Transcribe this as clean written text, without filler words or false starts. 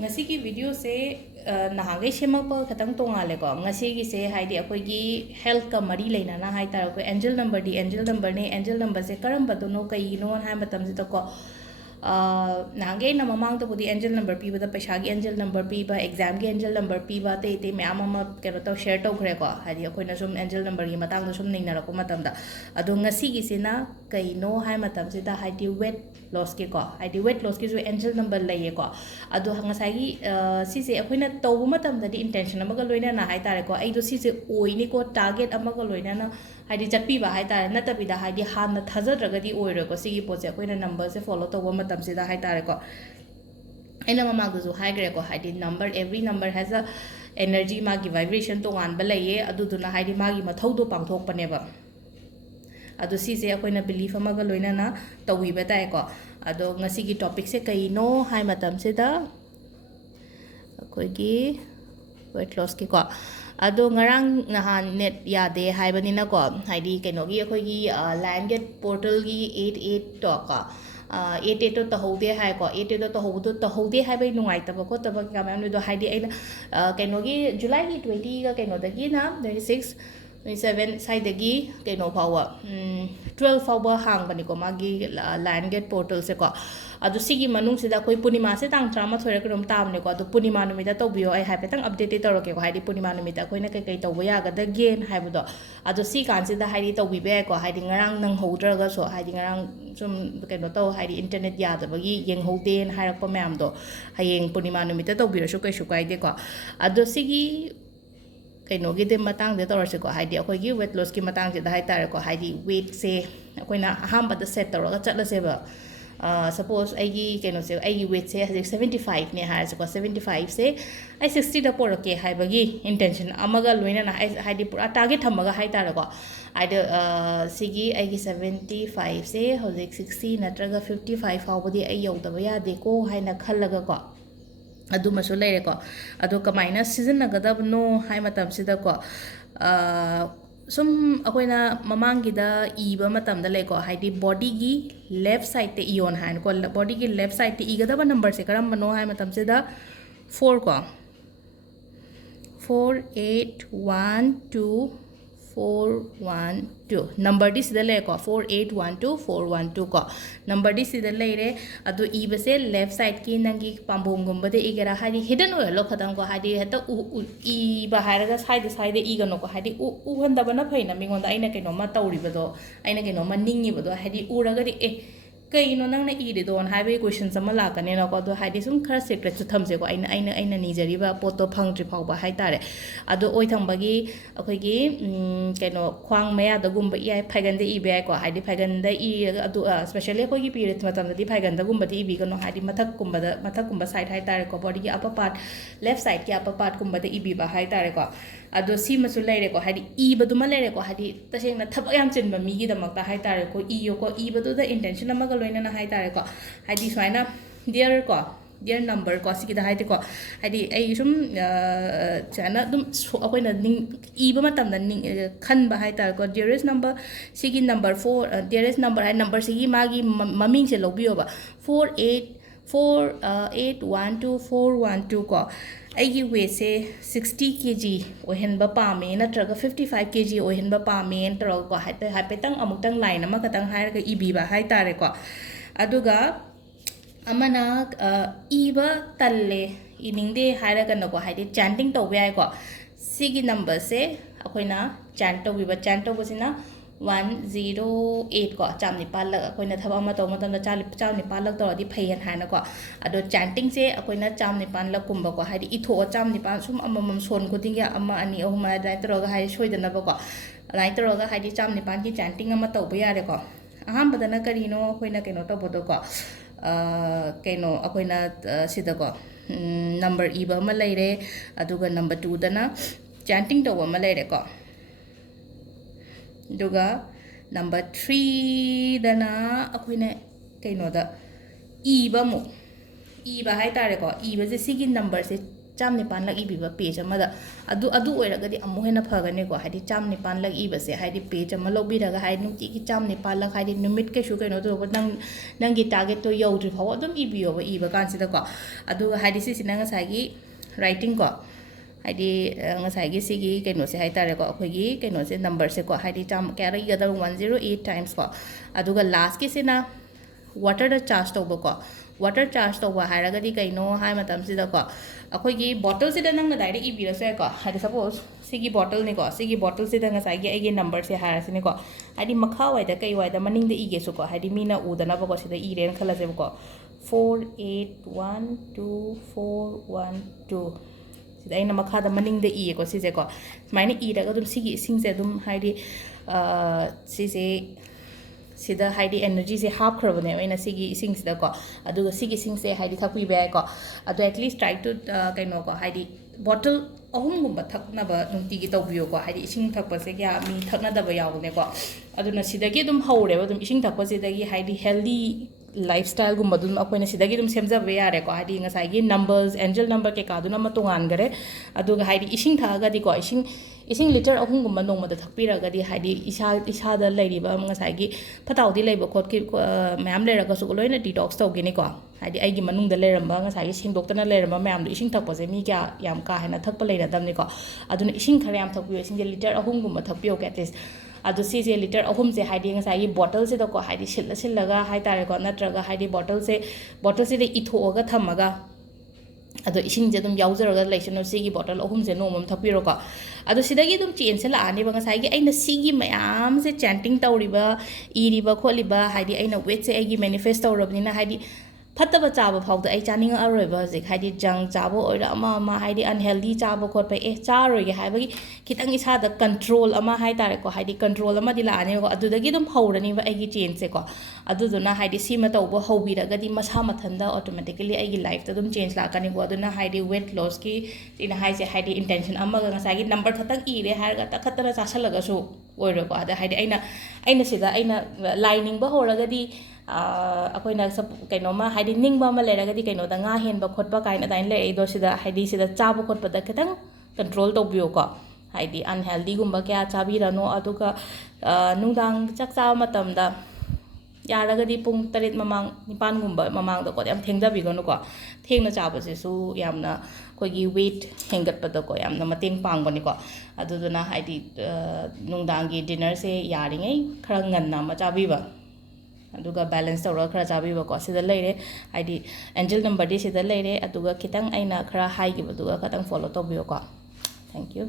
ngasi ki video se nahangai semakpa khatang tongale ko ngasi gi se haidi akoigi health ka mari leina na hai tar ko angel number ne angel number se karamba dono kai no ha matam se to ko nahangai na mamang to budi angel number pi bada paisa gi angel number pi ba exam gi angel number pi ba te me ama kero to share to khre ko haidi akoina sum angel number gi matang do sum neina ra ko matam da adu ngasi gi se na kai no hai matam se da haidi weight loss ke ko haidi weight loss ki jo angel number laye ko adu ngasai gi si se akoina to matam da di intention amaga loina na hai tare ko ai do si se oini ko target amaga loina na haidi chappi ba hai tare na tabi da haidi han na thajadraga di oiro ko si gi po se akoina number se follow to matam se da hai tare ko aina mama gu jo hai gre ko haidi number every number has a energy ma gi vibration to wan ba laye adu du na haidi ma gi mathau do pangthok pane ba ado si se akoina belief amaga loina na tawi ba tai ko ado ngasi gi topic se kai no hai matam se da akoi gi weight loss ki ko ado ngarang nahan net ya de hai bani na ko haidi kaino gi akoi gi landgate portal gi 88 to ko 88 to tahode hai ko 88 to tahode hai bai nungai ta ko ta ba ka ma do haidi aina kaino gi july gi 20 ga kaino da gi na 26 27 saidagi kaino phawa 12 phawa hang bani ko magi landgate portal se ko adu sigi manung sida koi punima se tang trama thore krom tam ne ko adu punima numita to bio ai haipetang update toro ke ko haidi punima numita koina kai kai to ya ga da gen haibudo adu si kan sida haidi to bi be ko haidi ngarang nang hodra ga so haidi ngarang sum kaino to haidi internet ya da bagi yeng hoden hairak pa mam do hayeng punima numita to bio su kai su kai de ko adu sigi kaino gi de matang de tor se ko haidi akoi gi weight loss ki matang je da hai tar ko haidi weight se akoina aham ba da set tor ga chatla se ba suppose ai gi kaino se ai gi weight se 75 ne har se ko 75 se ai 60 da por ke hai ba gi intention amaga loina na haidi pura target thamaga hai tar ko aida sigi ai gi 75 se hojik 60 natraga 55 fawbadi ai yau da ba ya de ko haina khallaga ko adu masu leire ko adu kamaina season nagadabno hai matam sida ko sum akoina mamang gi da iba matam da le ko haidi body gi left side te ion han ko body gi left side te igadaba number se karam bano hai matam sida 4 ko 4 8 1 2 4 1 2 number di sida le ko 4 8 1 2 4 1 2 ko number di sida le re adu e base left side ki nangi pambom gumba de igera hadi hidden oil lo khatam ko hadi heta e ba haraga side e ga no ko hadi u handa bana phaina mingon da aina keno ma tawri bado aina keno ma ningi bado hadi uraga di kaino nangna iri don haibe questions ama lakane na ko do haidi sum khar secret chu thamse ko aina ni jari ba poto phangtri phau ba hai tare ado oi thambagi akoi gi kaino khwang maya da gumba i phaigan de ibe ko haidi phaigan da i adu especially ko gi period matam da di phaigan da gumba di ibi ko no haidi mathak kumba side hai tare ko body gi upper part left side ki upper part kumba da ibi ba hai tare ko ado si masu leire ko haidi i baduma leire ko haidi taseng na thabak yam chin ba mi gi damak ta hai tare ko i yo ko i badu da intention amaga loina na hai tare ko haidi swaina dear number ko sigi da haidi ko haidi ai sum chana dum akoina ning i ba matam da ning khan ba hai tare ko dearest number sigi number 4 dearest number hai number sigi magi maming se lobio ba 4812412412 ko aigi weight se 60 kg ohenba pame natraga 55 kg ohenba pame entro ko haipetang amutang line ama katang hairaga ibi ba hai tare ko aduga amana iba talle iningde hairaga no ko haide chanting to bai ko sigi number se akoina chant to biba chant to bosina 108 ko chamni pal akoina thaba ma to matam da chamni pal lak to di phayan hana ko ado chanting se akoina chamni pan la kumba ko haidi itho chamni pan sum amam son ko dingya amma ani ahuma dai to ga hai soidana ba ko dai to ga haidi chamni pan ki chanting ama to ba yare ko aham badana karino akoina keno to bodo ko keno akoina sida ko number iba ma leire aduga number 2 dana chanting to ma leire ko duga number 3 dana akoina kaino da iba mu iba hai tare ko iba je sigi number se ꯆꯥꯝ ꯅꯤꯄꯥꯟꯂꯛ ꯏꯕꯤꯕ page ꯑꯃꯗ ꯑꯗꯨ ꯑꯣꯏꯔꯒꯗꯤ ꯑꯃꯨꯛ ꯍꯦꯟꯅ ꯐꯒꯅꯤꯀꯣ ꯍꯥꯏꯗꯤ ꯆꯥꯝ ꯅꯤꯄꯥꯟꯂꯛ ꯏꯕꯁꯦ ꯍꯥꯏꯗꯤ page ꯑꯃ ꯂꯧꯕꯤꯔꯒ ꯍꯥꯏꯗꯤ ꯅꯨꯡꯇꯤꯒꯤ ꯆꯥꯝ ꯅꯤꯄꯥꯟꯂꯛ ꯍꯥꯏꯗꯤ ꯅꯨꯃꯤꯠ ꯀꯩꯁꯨ ꯀꯩꯅꯣ ꯇꯧꯕ ꯅꯪꯒꯤ ꯇꯥꯔꯒꯦꯠꯇꯣ ꯌꯧꯗ꯭ꯔꯤ ꯐꯥꯎꯕ ꯑꯗꯨꯝ ꯏꯕꯤꯌꯣꯕ ꯏꯕ ꯀꯥꯟꯁꯤꯗꯀꯣ ꯑꯗꯨꯒ ꯍꯥꯏꯗꯤ ꯁꯤꯁꯤꯅ ꯉꯁꯥꯏꯒꯤ ꯔꯥꯏꯇꯤꯡ ꯀꯣ ꯍꯥꯏꯗꯤ ꯉꯁꯥꯏꯒꯤ ꯁꯤꯒꯤ ꯀꯩꯅꯣꯁꯦ ꯍꯥꯏꯇꯥꯔꯦꯀꯣ ꯑꯩꯈꯣꯏꯒꯤ ꯀꯩꯅꯣꯁꯦ ꯅꯝꯕꯔꯁꯦꯀꯣ ꯍꯥꯏꯗꯤ ꯀꯌꯥꯔ ꯏꯒꯗꯕ 108 times ꯀꯣ ꯑꯗꯨꯒ ꯂꯥꯁꯀꯤꯁꯤꯅ ꯋꯥꯇꯔꯗ ꯆꯥꯔꯖ ꯇꯧꯕꯀꯣ ꯋꯥꯇꯔ ꯆꯥꯔꯖ ꯇꯧꯕ ꯍꯥꯏꯔꯒꯗꯤ ꯀꯩꯅꯣ ꯍꯥꯏ ꯃꯇꯝꯁꯤꯗꯀꯣ ꯑꯩꯈꯣꯏꯒꯤ ꯕꯣꯇꯜꯁꯤꯗ ꯅꯪꯅ ꯗꯥꯏꯔꯦꯛ ꯏꯕꯤꯔꯁꯨ ꯌꯥꯏꯀꯣ ꯍꯥꯏꯗꯤ ꯁꯄꯣꯁ ꯁꯤꯒꯤ ꯕꯣꯇꯜꯅꯤꯀꯣ ꯁꯤꯒꯤ ꯕꯣꯇꯜꯁꯤꯗ ꯉꯁꯥꯏꯒꯤ ꯑꯩꯒꯤ ꯅꯝꯕꯔꯁꯦ ꯍꯥꯏꯔꯁꯤꯅꯦꯀꯣ ꯍꯥꯏꯗꯤ ꯃꯈꯥꯋꯥꯏꯗ ꯀꯩꯋꯥꯏꯗ ꯃꯅꯤꯡꯗ ꯏꯒꯦꯁꯨꯀꯣ ꯍꯥꯏꯗꯤ ꯃꯤꯅ ꯎꯗꯅꯕꯀꯣ ꯁꯤꯗ ꯏꯔꯦꯅ ꯈꯜꯂꯁꯦꯕꯀꯣ 4 8 1 2 4 1 2 sida aina makhada maningda iye ko sise ko smaina iraga dum sigi ising se dum haidi sise sida haidi energy se half khrabane aina sigi ising sida ko aduga sigi ising se haidi thakpi ba ko adu at least try to kaino ko haidi bottle ahum gumba thakna ba nungti gi tawbiyo ko haidi ising thakpa se kya mi thakna da ba yawne ko aduna sidagi dum hawre ba dum ising thakpa sidagi haidi healthy lifestyle gumba dum akoina sidagi dum semjaba yare ko haidi ngasai gi numbers angel number ke kaduna ma tongan gare aduga haidi ising thaga di ko ising liter ahum gumba nongma da thakpira ga di haidi isa da leiriba ngasai gi phatawdi leiba khot ki mayam leraga su loina detox tawgini ko haidi ai gi manung da leramba ngasai gi singdoktana leramba mayam du ising thakpa se mi kya yam ka hena thakpa leira damni ko aduna ising khare yam thakpiyo ising liter ahum gumba thakpiyo ke at least adu si se liter ahum se haidi ngasai gi bottle se da ko haidi sillaga hai tare ko natraga haidi bottle se de ithoga thamaga ado ising je dum yaujaraga leisano sigi bottle ahum se nomam thakpiro ko ado sidagi dum change la ani ba ngasai gi aina sigi mayam se chanting tawriba iriba kholiba haidi aina weight se agi manifest tawrabnina haidi ꯐꯠꯇꯕ ꯆꯥꯕ ꯐꯥꯎꯗ ꯑꯩ ꯆꯥꯅꯤꯡꯉꯛꯑꯔꯣꯏꯕ ꯍꯧꯖꯤꯛ ꯍꯥꯏꯗꯤ ꯖꯪ ꯆꯥꯕ ꯑꯣꯏꯔꯣ ꯑꯃ ꯍꯥꯏꯗꯤ ꯑꯟꯍꯦꯜꯗꯤ ꯆꯥꯕ ꯈꯣꯠꯄ ꯆꯥꯔꯣꯏꯒꯦ ꯍꯥꯏꯕꯒꯤ ꯈꯤꯇꯪ ꯏꯁꯥꯗ ꯀꯟꯇ꯭ꯔꯣꯜ ꯑꯃ ꯍꯥꯏꯇꯥꯔꯦꯀꯣ ꯍꯥꯏꯗꯤ ꯀꯟꯇ꯭ꯔꯣꯜ ꯑꯃꯗꯤ ꯂꯥꯛꯑꯅꯦꯕꯀꯣ ꯑꯗꯨꯗꯒꯤ ꯑꯗꯨꯝ ꯍꯧꯔꯅꯤꯕ ꯑꯩꯒꯤ ꯆꯦꯟꯖꯁꯦꯀꯣ ꯑꯗꯨꯗꯨꯅ ꯍꯥꯏꯗꯤ ꯁꯤꯃ ꯇꯧꯕ ꯍꯧꯕꯤꯔꯒꯗꯤ ꯃꯁꯥ ꯃꯊꯟꯇ ꯑꯣꯇꯣꯃꯦꯇꯤꯀꯦꯂꯤ ꯑꯩꯒꯤ ꯂꯥꯏꯐꯇ ꯑꯗꯨꯝ ꯆꯦꯟꯖ ꯂꯥꯛꯀꯅꯤꯀꯣ ꯑꯗꯨꯅ ꯍꯥꯏꯗꯤ ꯋꯦꯠ ꯂꯣꯁꯀꯤ ꯑꯩꯅ ꯍꯥꯏꯁꯦ ꯍꯥꯏꯗꯤ ꯏꯟꯇꯦꯟꯁꯟ ꯑꯃꯒ ꯉꯁꯥꯏꯒꯤ ꯅꯝꯕꯔ ꯈꯛꯇꯪ ꯏꯔꯦ ꯍꯥꯏꯔꯒ ꯇꯛꯈꯠꯇꯅ ꯆꯥꯁꯜꯂꯒꯁꯨ ꯑꯣꯏꯔꯣꯏꯀꯣ ꯑꯗ ꯍꯥꯏꯗꯤ ꯑꯩꯅ ꯁꯤꯗ ꯑꯩꯅ ꯂꯥꯏ ꯅꯤꯡꯕ ꯍꯧꯔꯒꯗꯤ ꯑꯩꯈꯣꯏꯅ ꯀꯩꯅꯣꯃ ꯍꯥꯏꯗꯤ ꯅꯤꯡꯕ ꯑꯃ ꯂꯩꯔꯒꯗꯤ ꯀꯩꯅꯣꯗ ꯉꯥ ꯍꯦꯟꯕ ꯈꯣꯠꯄ ꯀꯥꯏꯅ ꯑꯗꯨꯃꯥꯏꯅ ꯂꯩꯔꯛꯏꯗꯣ ꯁꯤꯗ ꯍꯥꯏꯗꯤ ꯁꯤꯗ ꯆꯥꯕ ꯈꯣꯠꯄꯗ ꯈꯤꯇꯪ ꯀꯟꯇ꯭ꯔꯣꯜ ꯇꯧꯕꯤꯌꯣꯀꯣ ꯍꯥꯏꯗꯤ ꯑꯟꯍꯦꯜꯗꯤꯒꯨꯝꯕ ꯀꯌꯥ ꯆꯥꯕꯤꯔꯅꯣ ꯑꯗꯨꯒ ꯅꯨꯡꯗꯥꯡ ꯆꯥꯛ ꯆꯥꯕ ꯃꯇꯝꯗ ꯌꯥꯔꯒꯗꯤ ꯄꯨꯡ 7 ꯃꯃꯥꯡ 9ꯒꯨꯝꯕ ꯃꯃꯥꯡꯗꯀꯣ ꯌꯥꯝ ꯊꯦꯡꯗꯕꯤꯒꯅꯨꯀꯣ ꯊꯦꯡꯅ ꯆꯥꯕꯁꯤꯁꯨ ꯌꯥꯝꯅ ꯑꯩꯈꯣꯏꯒꯤ ꯋꯦꯠ ꯍꯦꯟꯒꯠꯄꯗꯀꯣ ꯌꯥꯝꯅ ꯃꯇꯦꯡ ꯄꯥꯡꯕꯅꯤꯀꯣ ꯑꯗꯨꯗꯨꯅ ꯍꯥꯏꯗꯤ ꯅꯨꯡꯗꯥꯡꯒꯤ ꯗꯤꯅꯔꯁꯦ ꯌꯥꯔꯤꯉꯩ ꯈꯔ ꯉꯟꯅ ꯑꯃ ꯆꯥꯕꯤꯕ ꯑꯗꯨꯒ ꯕꯦꯂꯦꯟꯁ ꯇꯧꯔꯒ ꯈꯔ ꯆꯥꯕꯤꯕꯀꯣ ꯁꯤꯗ ꯂꯩꯔꯦ ꯍꯥꯏꯗꯤ ꯑꯦꯟꯖꯦꯜ ꯅꯝꯕꯔꯗꯤ ꯁꯤꯗ ꯂꯩꯔꯦ ꯑꯗꯨꯒ ꯈꯤꯇꯪ ꯑꯩꯅ ꯈꯔ ꯍꯥꯏꯈꯤꯕꯗꯨꯒ ꯈꯤꯇꯪ ꯐꯣꯂꯣ ꯇꯧꯕꯤꯌꯣꯀꯣ ꯊꯦꯡꯛ ꯌꯨ